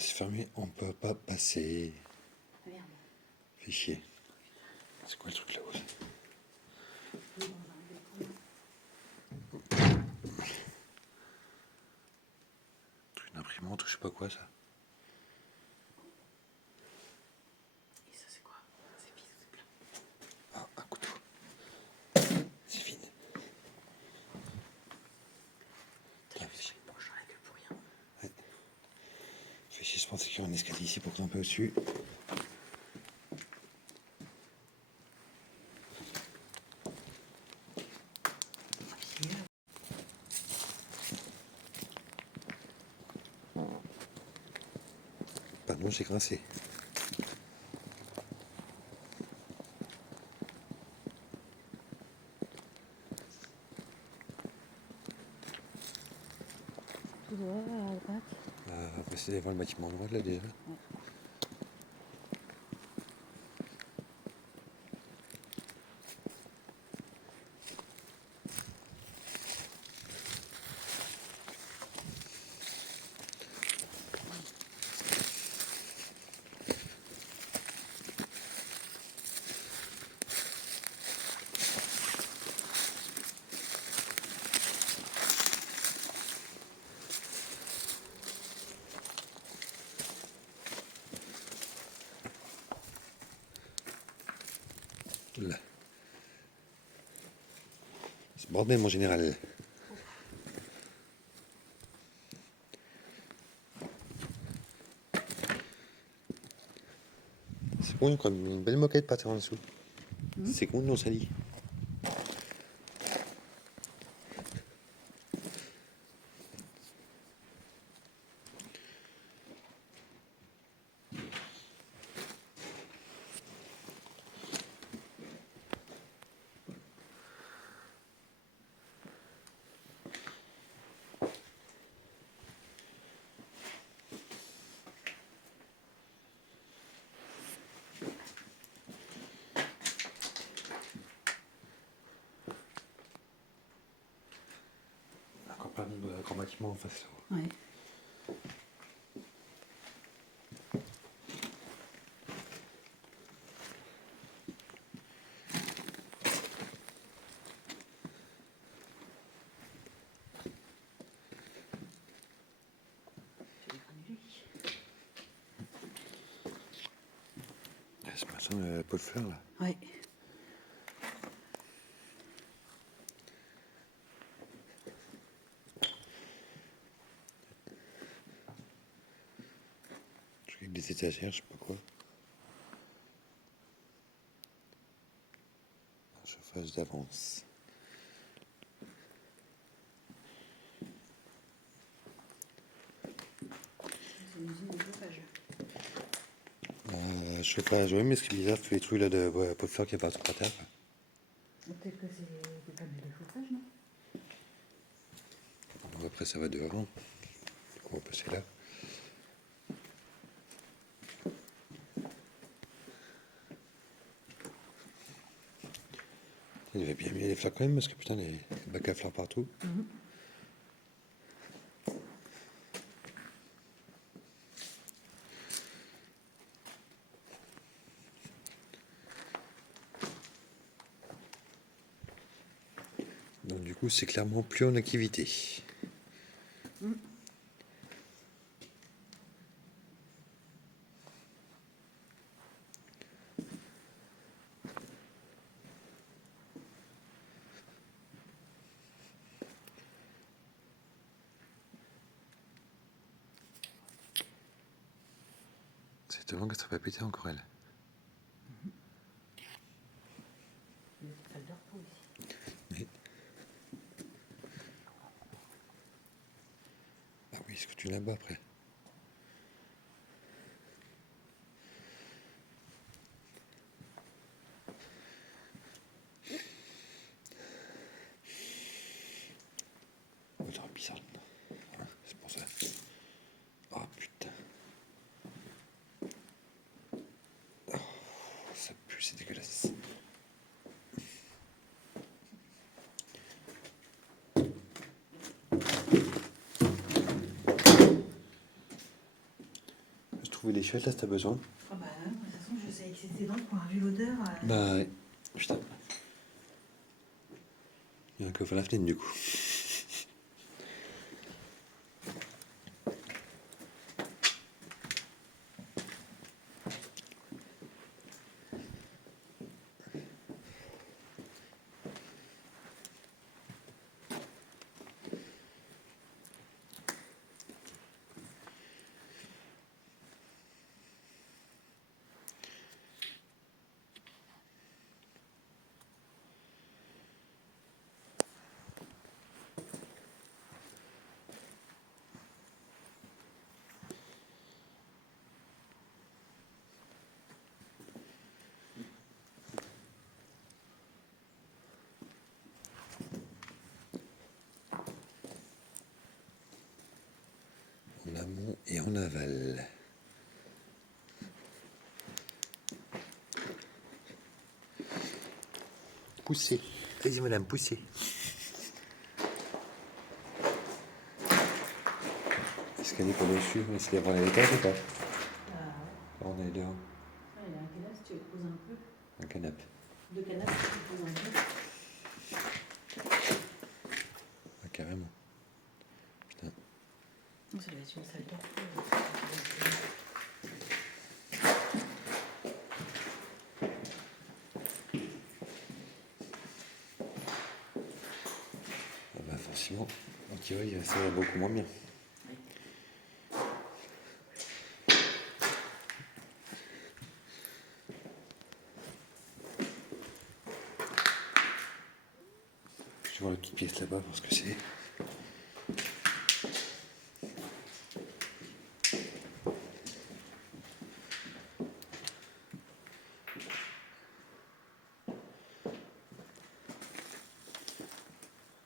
C'est fermé, on peut pas passer. Ah merde. Fais chier. C'est quoi le truc là-haut? Truc d'imprimante ou je sais pas quoi ça. Et ça c'est quoi? C'est vide, c'est plein. Ah, un couteau. C'est fini. T'as vu sur les poches avec le pour rien. Ouais. Fais chier, je pensais qu'il y aurait un escalier ici pour grimper au-dessus. Pardon, j'ai grincé. Tout droit à droite. C'est devant le bâtiment droit là déjà. Ouais. Là. C'est bordel mon général. C'est con, comme une belle moquette par terre en dessous. C'est con, non, ça dit. Encore plein de grands bâtiments en face là-haut. Ouais. J'ai des granulés. Ce matin, le pot de fleurs là. Ouais. Avec des étagères, je sais pas quoi. Un chauffage d'avance. C'est une usine de chauffage. Chauffage, oui, mais ce qui est bizarre, tous les trucs là de pot de fleurs qui passent par terre. Peut-être que c'est des panneaux de chauffage, non? Bon, après, ça va dehors. Hein. On va passer là. Il avait bien mis les fleurs quand même, parce que putain, les bacs à fleurs partout. Donc du coup, c'est clairement plus en activité. C'est étonnant que ça va péter encore elle. Il y a une salle de repos ici. Mais... Ah oui, est-ce que tu là-bas après? Oh, c'est bizarre là-dedans. Hein, c'est pour ça. Oh putain. Oh, ça pue, c'est dégueulasse. trouver les chiottes là si t'as besoin. Ah bah de toute façon je savais que c'était dans le coin, vu l'odeur. Bah ouais. Putain. Il y a un coffre à la fenêtre du coup. En amont et en aval. Poussez. Allez-y madame, poussez. Est-ce qu'elle est pour dessus? On essaie d'avoir l'étage ou pas? Ah ouais. Là, on est dehors. Ah, il y a un canapé, si tu veux te poser un peu. Un canapé. Deux canapes, si tu te poses un peu. Ah, carrément. Putain. Ça doit être une salle d'or. Ah bah forcément, ok, oui, ça va beaucoup moins bien. Je vais voir la petite pièce là-bas parce que c'est.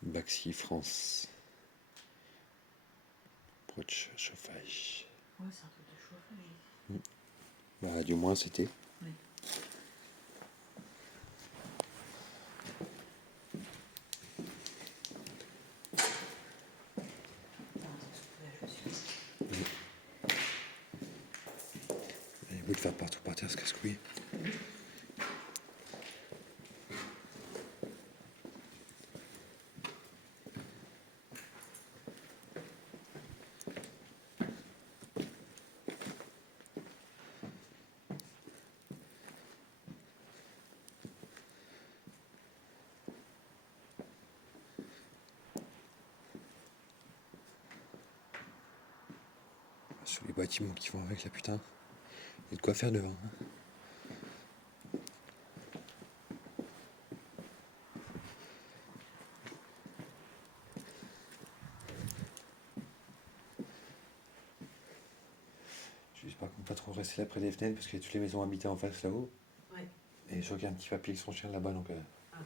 Baxi France. Proche chauffage. Ouais, c'est un truc de chauffage. Bah du moins c'était. Oui. C'est un truc de chauffage aussi. Il vaut de faire partout par terre ce casse-couille. Sur les bâtiments qui vont avec la putain. Il y a de quoi faire devant. Hein. Je dis par contre pas trop rester là près des fenêtres parce qu'il y a toutes les maisons habitées en face là-haut. Ouais. Et je vois qu'il y a un petit papier avec son chien là-bas donc Ah.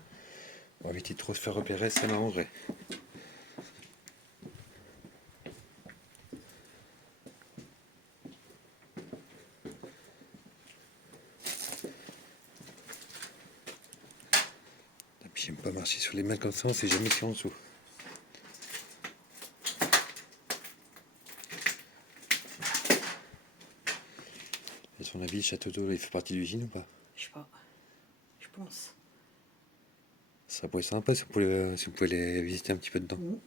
pour éviter de trop se faire repérer, ça m'arrangerait. Et puis j'aime pas marcher sur les mains comme ça, on sait jamais ce qu'il y a en dessous. À ton avis, le château d'eau, il fait partie de l'usine ou pas? Je sais pas. Je pense. Ça pourrait être sympa si vous pouvez les visiter un petit peu dedans. Mmh.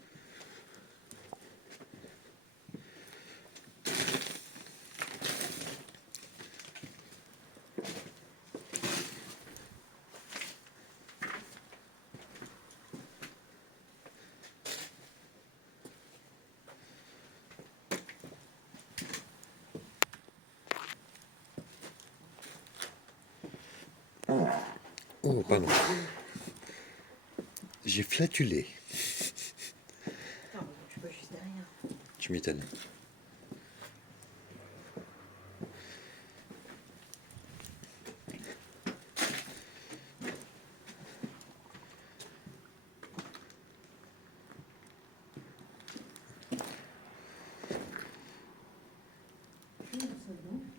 Oh, pardon. J'ai flatulé. Attends, je suis pas juste derrière. Tu m'étonnes.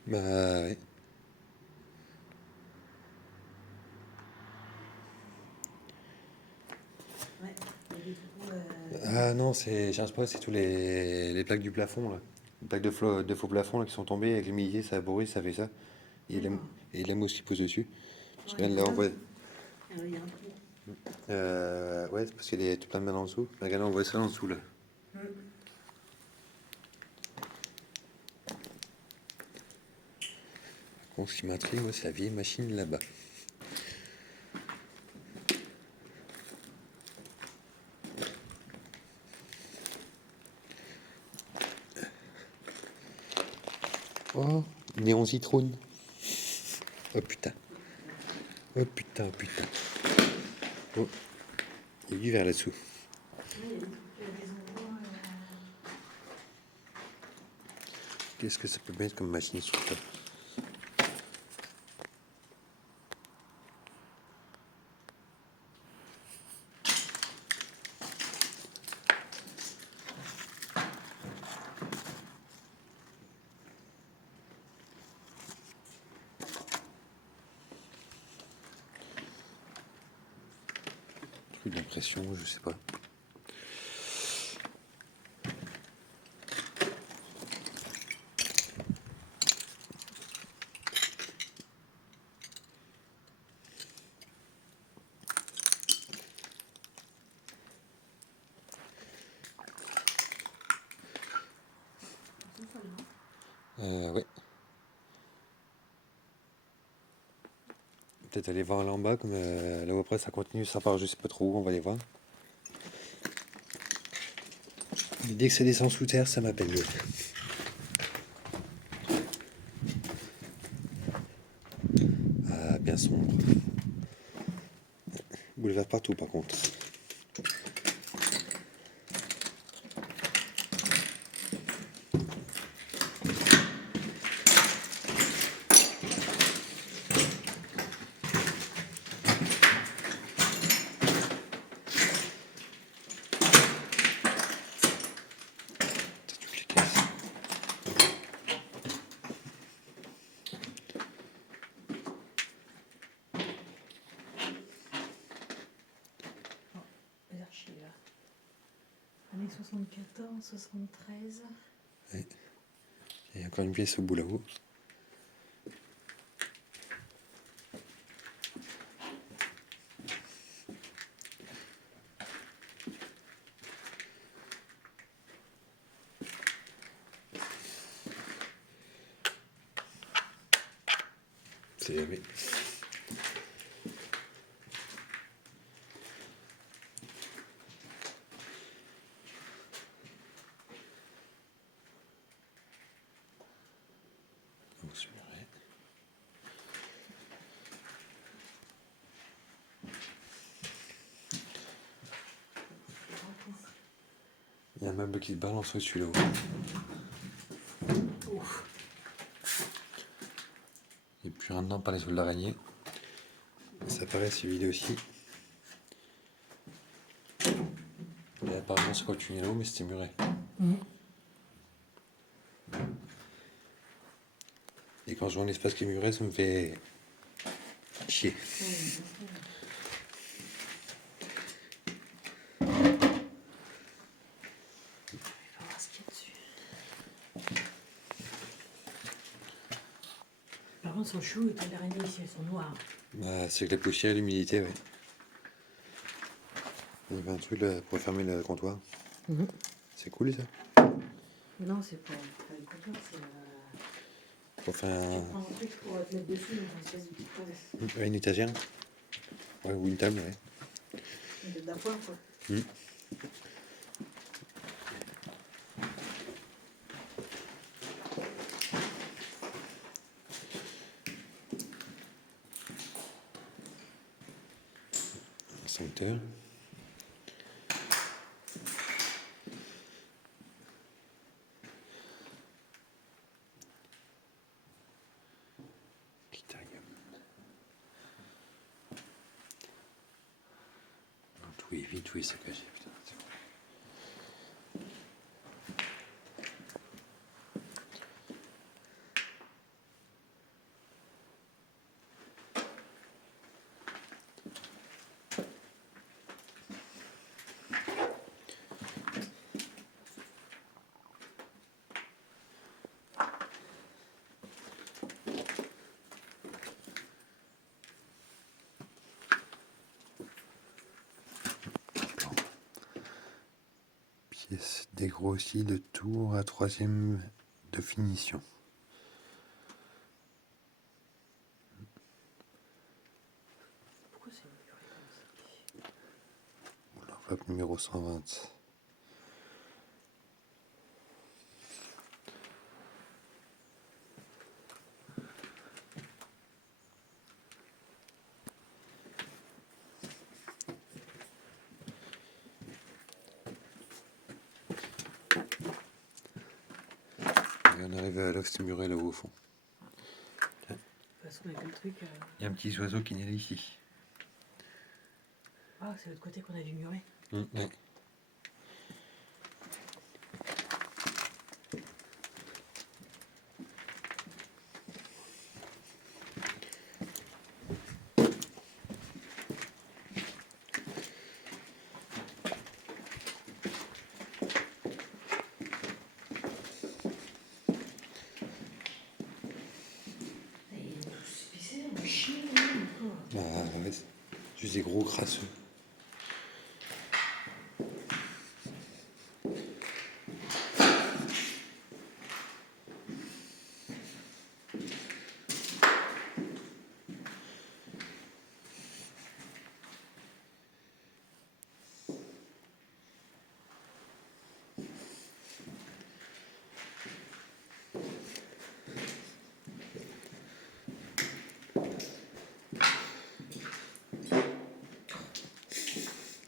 Bah ouais. Ouais, il y a des trous. Ah non, c'est, je sais pas, c'est tous les plaques du plafond là. Une plaque de faux plafond là, qui sont tombés avec l'humidité, ça a bourré, ça fait ça. Et la mousse qui pose dessus. Parce que là, on voit. Il y a un trou. Ouais, c'est parce qu'il y a tout plein de mal en dessous. Regarde, on voit ça en dessous là. Par contre, ce qui m'intrigue, moi, c'est la vieille machine là-bas. Oh, néon citron. Oh putain. Oh putain, oh putain. Oh, il y a du verre là-dessous. Qu'est-ce que ça peut mettre comme machine sur ça? Truc d'impression, je sais pas. Ouais. Peut-être aller voir là en bas, comme là où après ça continue, ça part je sais pas trop où, on va aller voir. Mais dès que ça descend sous terre, ça m'appelle mieux. Ah, bien sombre. Boulevard partout par contre. Toutes les caisses. Les archives là. Années 74, 73. Ouais. Il y a encore une pièce au bout là-haut. C'est jamais. On se verrait. Il y a un meuble qui se balance au-dessus là-haut. Il n'y a plus rien dedans par les saules d'araignée. Ça paraît c'est vide aussi. Là, apparemment, c'est continué là-haut, mais c'était muré. Et quand je vois un espace qui est muré, ça me fait chier. Il faut voir ce qu'il y a dessus. Par contre, elles sont chou et les araignées ici, elles sont noires. Bah, c'est que la poussière et l'humidité, ouais. Il y avait un truc là pour fermer le comptoir. C'est cool ça. Non, c'est pour faire les comptoirs, c'est. Pour faire Tu prends un truc pour te mettre dessus, dans une espèce de petite table. une étagère. Ouais, ou une table, ouais. D'appoint, quoi. Extincteur. Titanium. Tout est vide, tout est saccagé. Putain, c'est vrai. Pièce dégrossie de tour à 3e de finition. Pourquoi c'est muré comme ça? L'enveloppe numéro 120. Et on arrive à l'ost muré là-haut au fond. De toute façon, avec le truc. Il y a un petit oiseau qui naît là ici. Ah, c'est l'autre côté qu'on a vu murer. Ouais. Et tous épicés, on chie, Ah ouais, c'est juste des gros crasseux.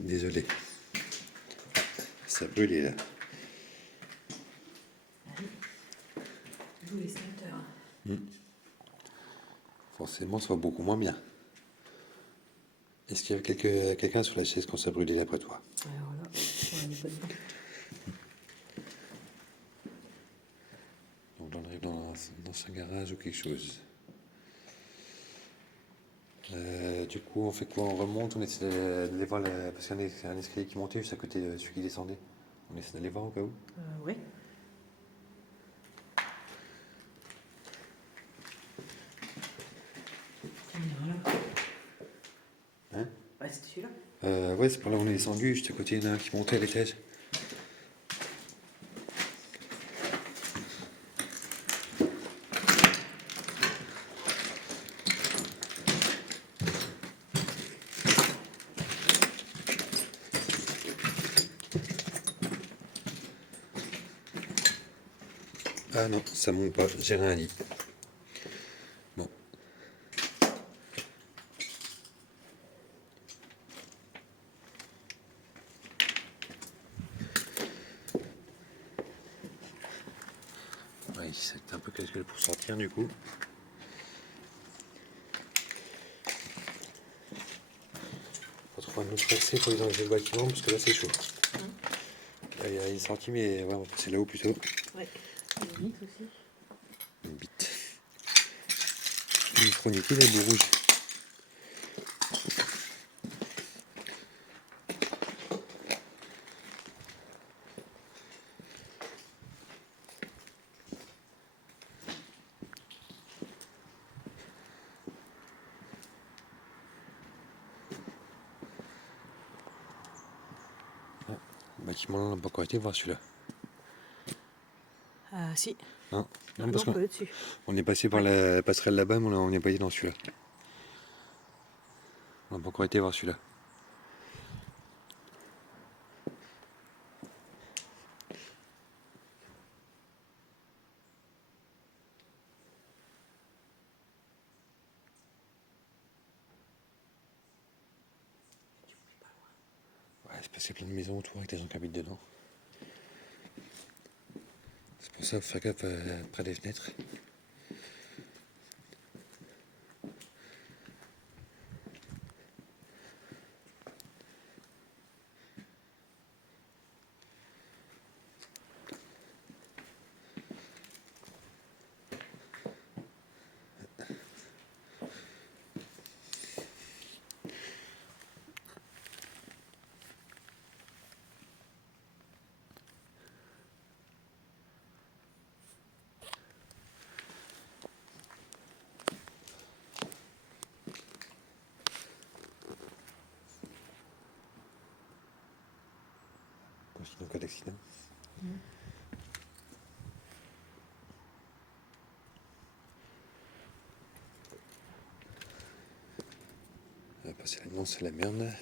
Désolé. Ça brûlait là. D'où les snipers. Forcément, ça va beaucoup moins bien. Est-ce qu'il y avait quelqu'un sur la chaise quand ça brûlait après toi? Alors là, on est pas dedans. Donc on arrive dans un garage ou quelque chose. Du coup, on fait quoi? On remonte, on essaie d'aller voir parce qu'il y a un escalier qui montait juste à côté de celui qui descendait. On essaie d'aller voir au cas où. Ouais. Tiens, il y en a un là. Hein? Ouais, c'est celui-là. Ouais, c'est par là où on est descendu, juste à côté, il y en a un qui montait à l'étage. Ah non, ça monte pas, j'ai rien dit. Bon. Ouais, c'est un peu casse-gueule pour sortir du coup. Faut trouver un autre accès pour les enlever le bâtiment parce que là c'est chaud. Là il y a une sortie mais ouais, on va passer là-haut plutôt. Ouais. Une bite aussi. Une bite. Une chronique, il est beau rouge. Le bâtiment, on n'a pas encore été voir celui-là. Si. Non, Non, parce on qu'on peut dessus. est passé par la passerelle là-bas, mais on n'est pas été dans celui-là. On n'a pas encore été voir celui-là. Ouais, c'est passé plein de maisons autour avec des gens qui habitent dedans. C'est pour ça qu'il faut faire gaffe près des fenêtres. En cas d'accident. On va passer là-dedans, c'est la merde.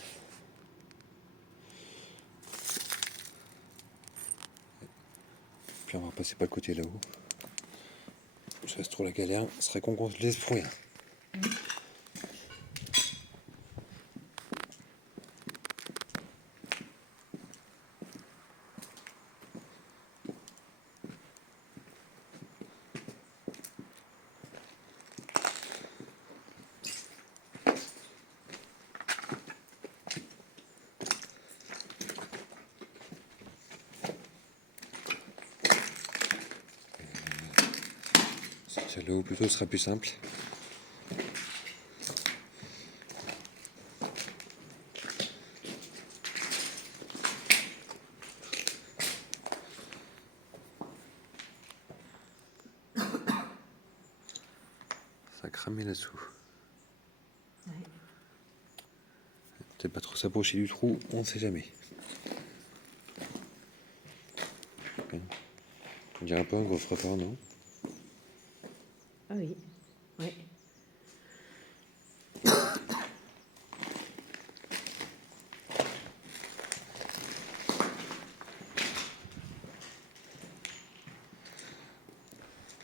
Puis on va passer par le côté là-haut. Ça reste trop la galère. Ce serait con qu'on se laisse pour rien. Sortir là-haut plutôt sera plus simple. Ça a cramé là-dessous. Ouais. Peut-être pas trop s'approcher du trou, on ne sait jamais. On dirait un peu un gros frotteur, non? Ah oui. Ouais.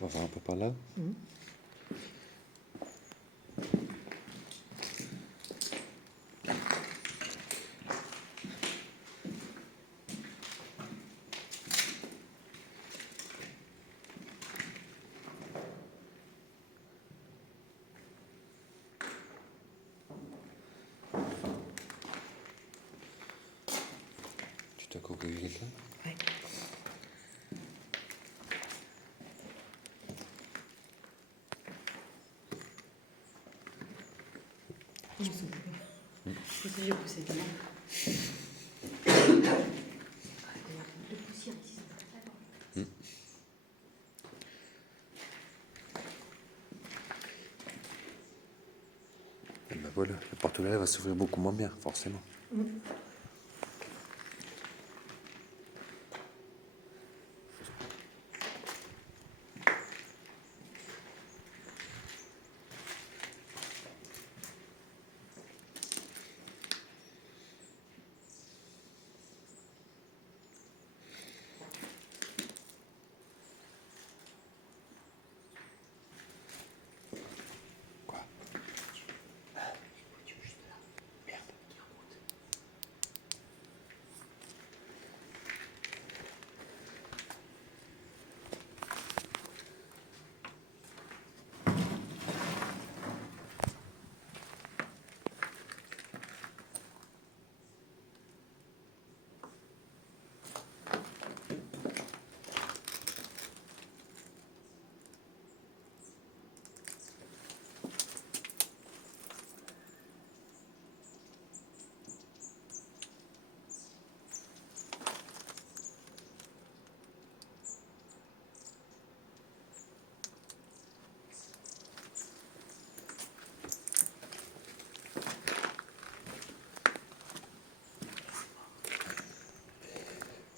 On va voir un peu par là. Tu t'as couru quelqu'un? Ouais. Je me souviens. C'est ça, j'ai poussé tellement. De poussière ici, c'est pas Et ben voilà, le porte-là va s'ouvrir beaucoup moins bien, forcément. Quoi? Merde.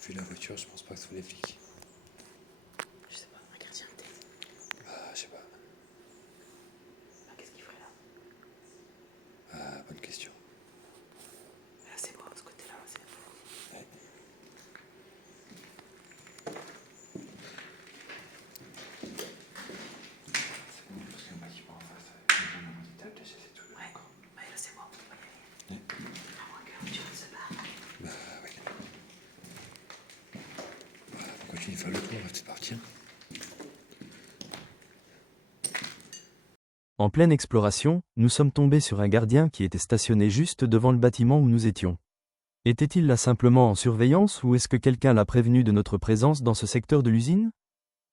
Vu la voiture, je pense pas que ce soit les flics. Je sais pas, un gardien de tête. Ah, je sais pas. Ah, qu'est-ce qu'il ferait là? Ah, bonne question. Là, c'est moi, ce côté-là, c'est. Ouais. Parce qu'il y a un bâtiment en face, avec une table, déjà c'est tout. Ouais, ouais, là, c'est moi. On va y aller. Ouais. À moins que la voiture se barre. Bah oui. Voilà, on continue de faire le tour, on va peut-être partir. En pleine exploration, nous sommes tombés sur un gardien qui était stationné juste devant le bâtiment où nous étions. Était-il là simplement en surveillance ou est-ce que quelqu'un l'a prévenu de notre présence dans ce secteur de l'usine?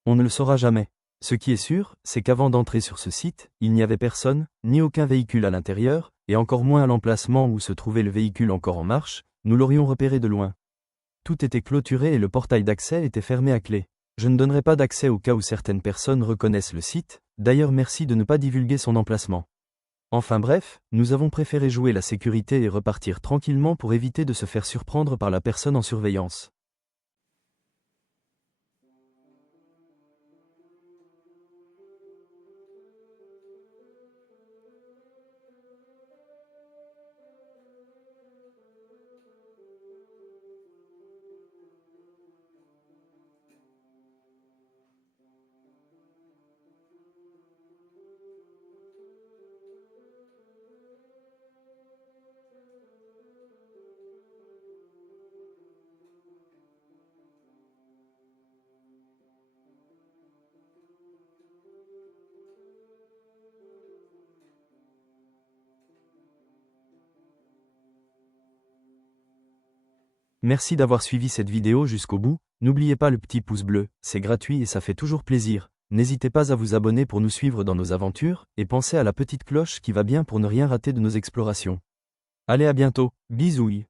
On ne le saura jamais. Ce qui est sûr, c'est qu'avant d'entrer sur ce site, il n'y avait personne, ni aucun véhicule à l'intérieur, et encore moins à l'emplacement où se trouvait le véhicule encore en marche, nous l'aurions repéré de loin. Tout était clôturé et le portail d'accès était fermé à clé. Je ne donnerai pas d'accès au cas où certaines personnes reconnaissent le site, d'ailleurs merci de ne pas divulguer son emplacement. Enfin bref, nous avons préféré jouer la sécurité et repartir tranquillement pour éviter de se faire surprendre par la personne en surveillance. Merci d'avoir suivi cette vidéo jusqu'au bout, n'oubliez pas le petit pouce bleu, c'est gratuit et ça fait toujours plaisir. N'hésitez pas à vous abonner pour nous suivre dans nos aventures, et pensez à la petite cloche qui va bien pour ne rien rater de nos explorations. Allez à bientôt, bisouilles.